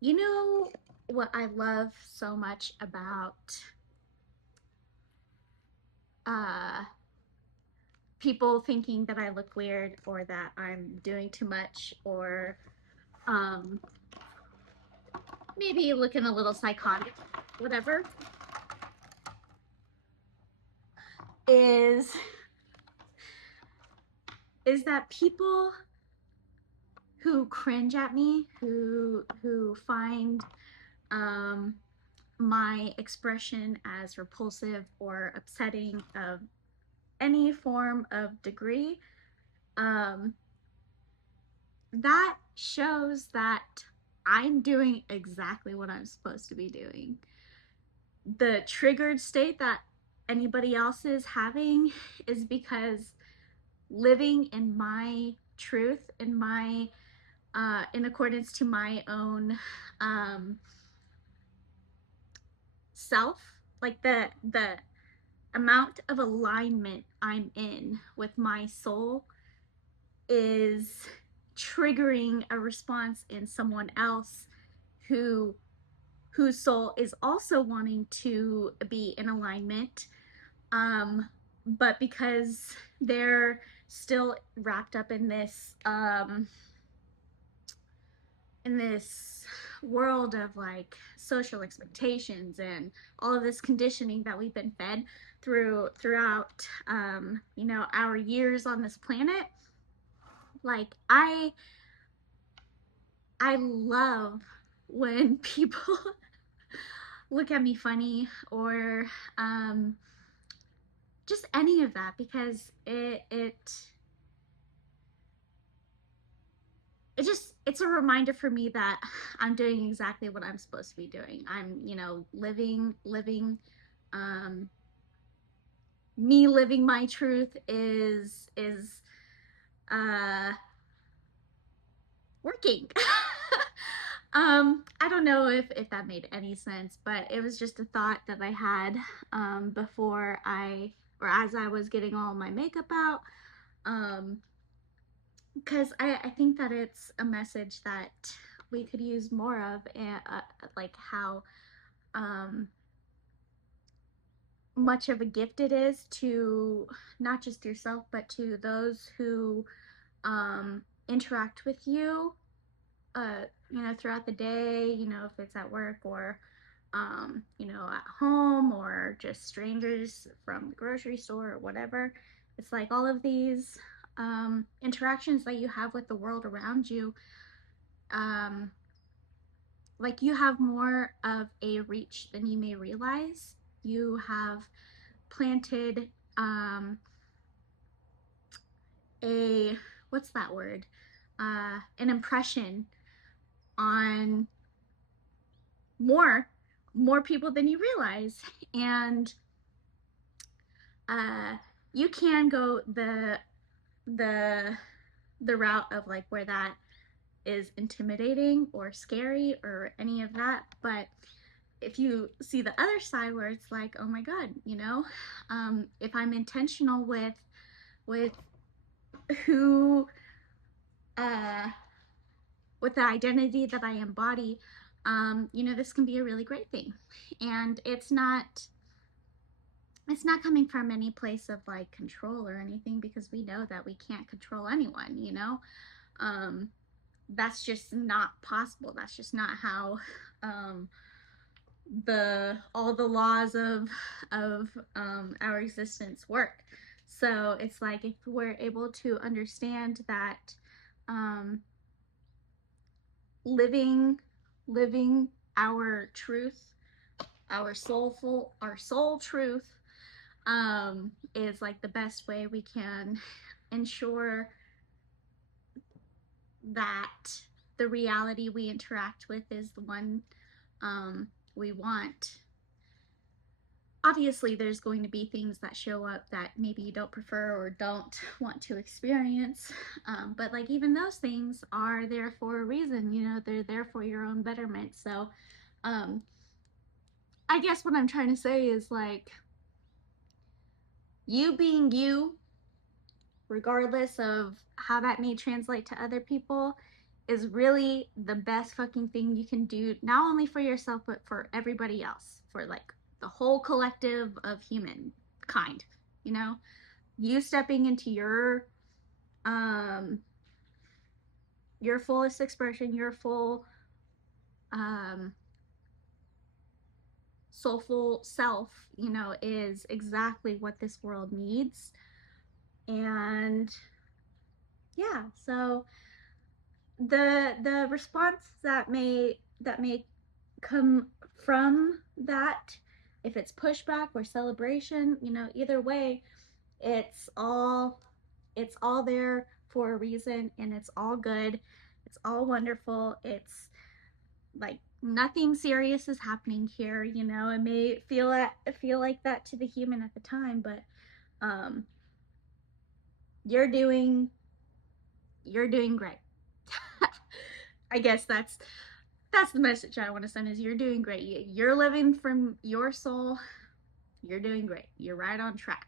You know what I love so much about uh people thinking that I look weird or that I'm doing too much or um maybe looking a little psychotic, whatever, is is that people who cringe at me, who find um my expression as repulsive or upsetting of any form of degree, um that shows that I'm doing exactly what I'm supposed to be doing. The triggered state that anybody else is having is because living in my truth, in my in accordance to my own um self, like the amount of alignment I'm in with my soul is triggering a response in someone else who whose soul is also wanting to be in alignment, um but because they're still wrapped up in this world of like social expectations and all of this conditioning that we've been fed throughout our years on this planet. Like I love when people look at me funny or um just any of that, because it's a reminder for me that I'm doing exactly what I'm supposed to be doing. I'm, living um me living my truth is uh working. I don't know if that made any sense, but it was just a thought that I had before I or as I was getting all my makeup out. Um because I think that it's a message that we could use more of, and like how um, much of a gift it is to not just yourself but to those who interact with you, throughout the day, if it's at work or at home or just strangers from the grocery store or whatever. It's like all of these interactions that you have with the world around you, um, like you have more of a reach than you may realize. You have planted a what's that word? An impression on more more people than you realize, and uh, you can go the the route of like where that is intimidating or scary or any of that, but if you see the other side where it's like, oh my god, if I'm intentional with who uh with the identity that I embody, this can be a really great thing. And it's not coming from any place of like control or anything, because we know that we can't control anyone. um that's just not possible. That's just not how um the all the laws of our existence work. So it's like, if we're able to understand that um, living living our truth, our soul truth, is like the best way we can ensure that the reality we interact with is the one we want. Obviously there's going to be things that show up that maybe you don't prefer or don't want to experience, but like even those things are there for a reason. They're there for your own betterment. So um, I guess what I'm trying to say is like, you being you, regardless of how that may translate to other people, is really the best fucking thing you can do, not only for yourself but for everybody else, for like the whole collective of humankind. You know, you stepping into um your fullest expression, your full um soulful self, you know, is exactly what this world needs. And yeah, so the response that may come from that, if it's pushback or celebration, you know, either way, it's all it's all there for a reason, and it's all good, it's all wonderful. It's like nothing serious is happening here, you know. It may feel like that to the human at the time, but um you're doing you're doing great. I guess that's the message I want to send, is you're doing great. You're living from your soul. You're doing great. You're right on track.